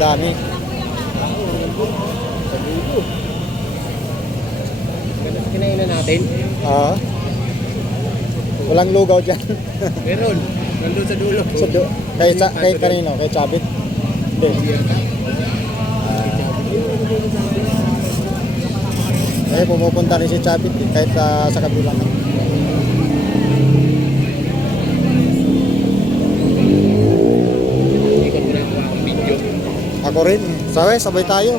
dami. Ganda sa kinainan natin. Ah. Walang lugaw dyan. Meron. Nandun sa dulo. So, kay kanino? Kay Chabit? Hindi. Eh, pumupunta rin si Chabit kahit sa kabilang. Hindi ko ginagawa akong video. Ako rin. Sabay tayo.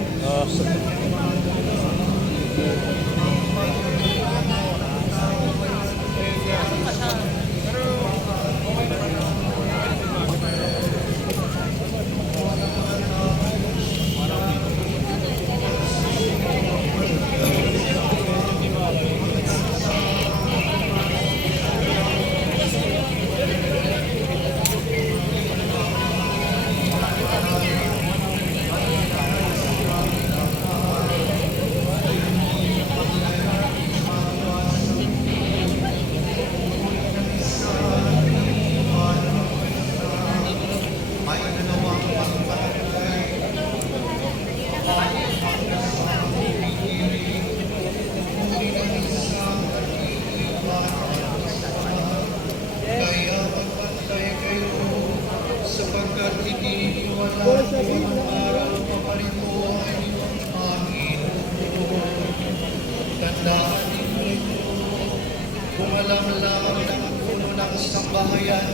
Kung alam lang ng puno ng sambahayan,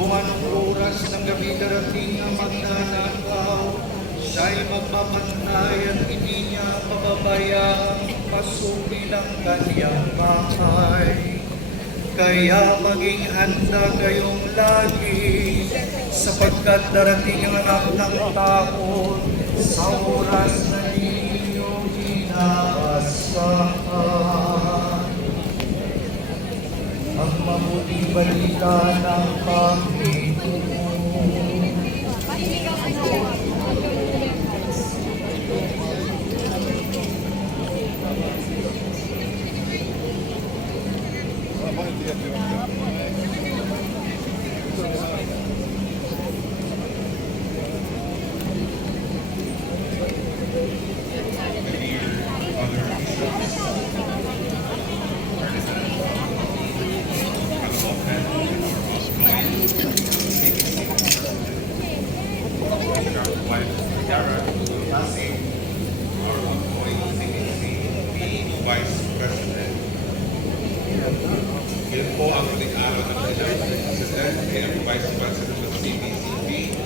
kung anong oras ng gabi darating ang magnanakaw, siya'y magpapantay at hindi niya pababayang pasukin ang kanyang bahay. Kaya maging handa kayong lagi, sapagkat darating ang anak ng tao sa oras na ninyo inaasahan. Ang mabuting balita ng Panginoon. Vice President. Yun po ang uling araw ng President and Vice President ng CBCP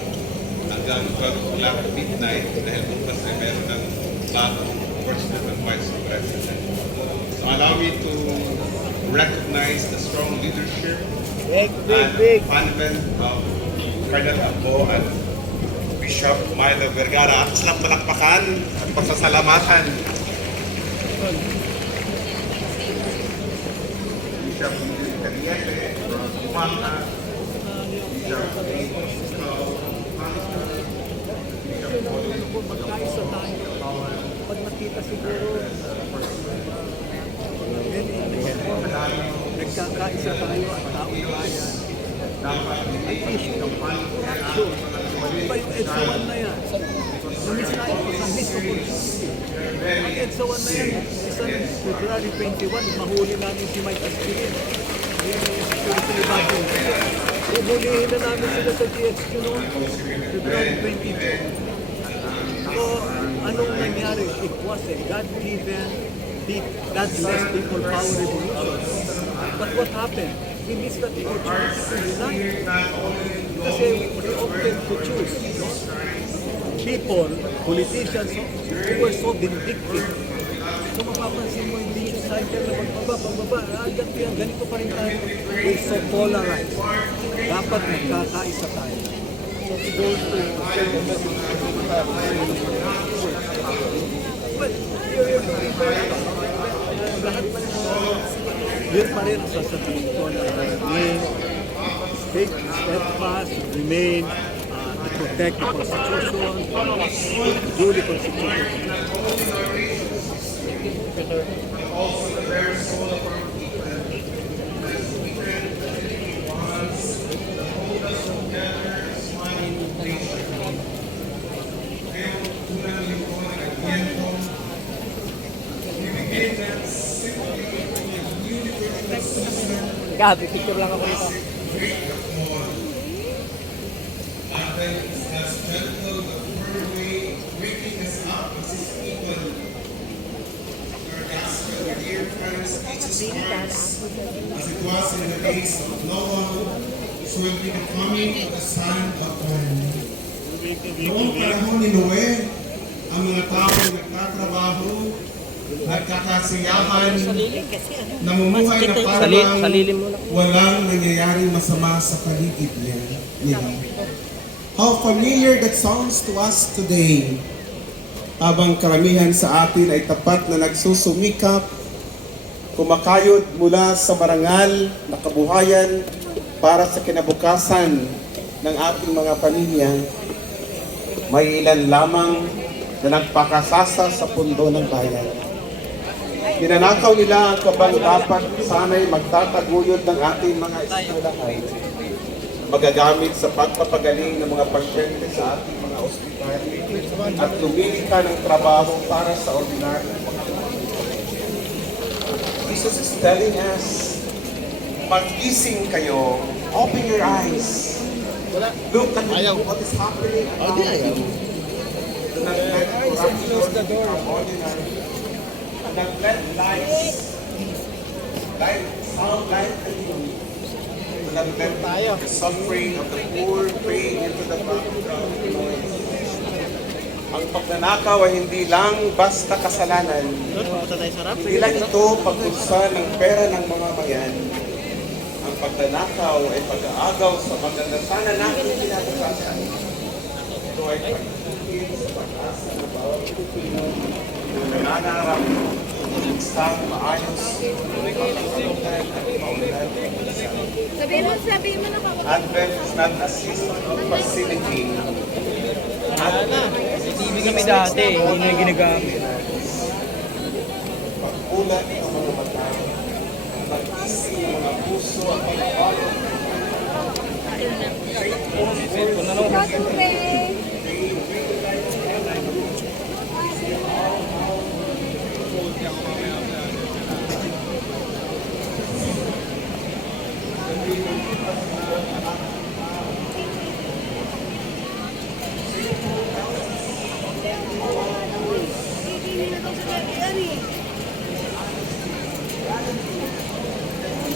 hanggang 12 midnight dahil bukas ay meron ng bagong President and Vice President. So allow me to recognize the strong leadership and fundament of Cardinal Ambo and Bishop Milo Vergara. Silang palakpakan at pagsasalamatan. Bishop Cariete, Juana, Bishop Magkaisa tayo. Pag nakita siguro, nagkakaisa tayo at tao bayan. Ay issue ng action. Iba yung EDSA 1 na yan. Namiss tayo sa missed opportunity. Ang EDSA 1 na yan, isang February 21, mahuli namin si Mike Aspirin. Yung security bago. Uhulihin na namin sila sa GHQ noon, February 22. So, anong nangyari? It was a God-given, God-blessed people power revolution. But what happened? We missed that opportunity to unite. Kasi we opted to choose, no? People, politicians, who were so vindictive. So mapapansin mo yung vicious cycle na pagbaba, ganito pa rin tayo. We're so polarized. Dapat magkakaisa tayo. So it goes to share the message to the but you're doing very well. Lahat pa rin yun pa rin ang sasabihin ko na remain steadfast, remain to protect the Constitution, duly Constitution. Also the very soul of our hold us together, smiling, please. Teka, picture lang ako nito. Advent has gentle but firm way waking us up as his people. Our gospel, dear friends, teaches us as it was in the days of Noah, so will be the coming of the Son of Man. Noong panahon ni Noe, ang mga tao ay nagtatrabaho, nagkakasiyahan, namumuhay na parang walang nangyayaring masama sa paligid nila. How familiar that sounds to us today. Habang karamihan sa atin ay tapat na nagsusumikap, kumakayod mula sa marangal na kabuhayan para sa kinabukasan ng ating mga pamilya, may ilan lamang na nagpakasasa sa pundo ng bayan. Tinanakaw nila ang kabang dapat sana'y magtataguyod ng ating mga eskwelahan, magagamit sa pagpapagaling ng mga pasyente sa ating mga ospital at lumilika ng trabaho para sa ordinaryong mga tao. Jesus is telling us, magising kayo, open your eyes, look at what is happening around you. Do not let corruption become ordinary. Do not let lies, sound life and you. Do not let the suffering of the poor fade into the background noise. Ang pagnanakaw ay hindi lang basta kasalanan. Hindi lang ito pagpulsa ng pera ng mga bayan. Ang pagnanakaw ay pag-aagaw sa maganda sana natin kinabukasan. Ito ay pagkakit sa pag-asa ng bawat Pilipino na nananarap ng isang maayos, makakalungan at maulan. Sabihin mo na ako. Advent is not a season of facility. TV kami dati, hindi na ginagamit. Pag-ulat ng mga mata, pag-isip ng mga puso at pag-palo.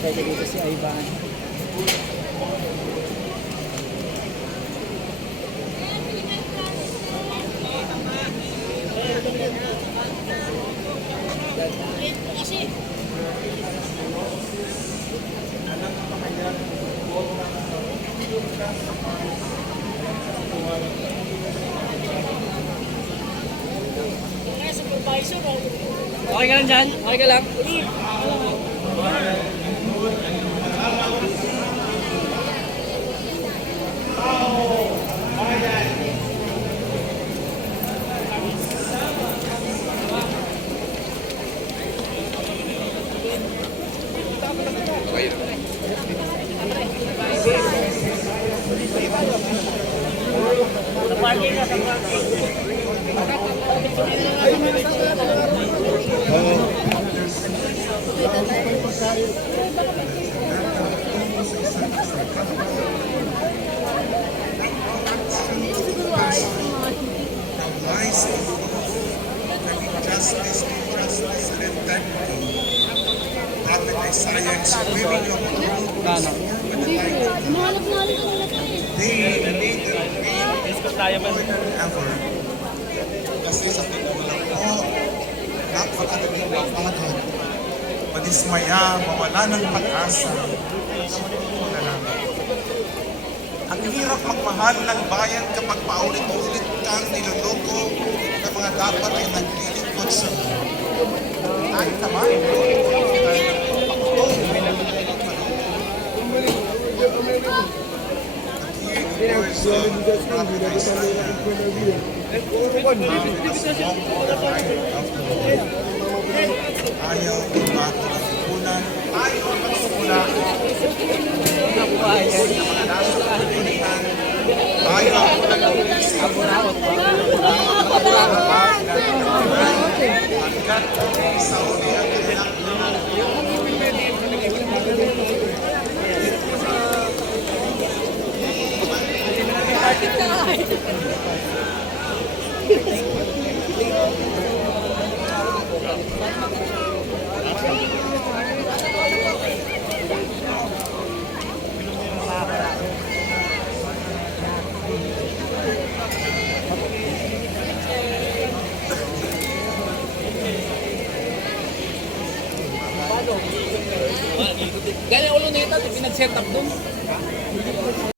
Kaya dito si Ivan. Okay ka lang dyan? Okay ka lang? Justice and integrity. Prophet Isaiah is wearing your clothes with the light. They made their way more than ever. Kasi sa tigulang ko, napakadaling mapalat. Madismaya, mawala ng pag-asa. Wala lang. Ang hirap magmahal ng bayan kapag paulit-ulit kang niloloko na mga dapat ay naglilingkod sa iyo. Tayo naman. Ayaw magbago ng lipunan. Ayaw magsimula. Ayaw ang nag-uwisip. Hanggat sa uli ang kanilang Galing ulo nito, pinag-set up dun.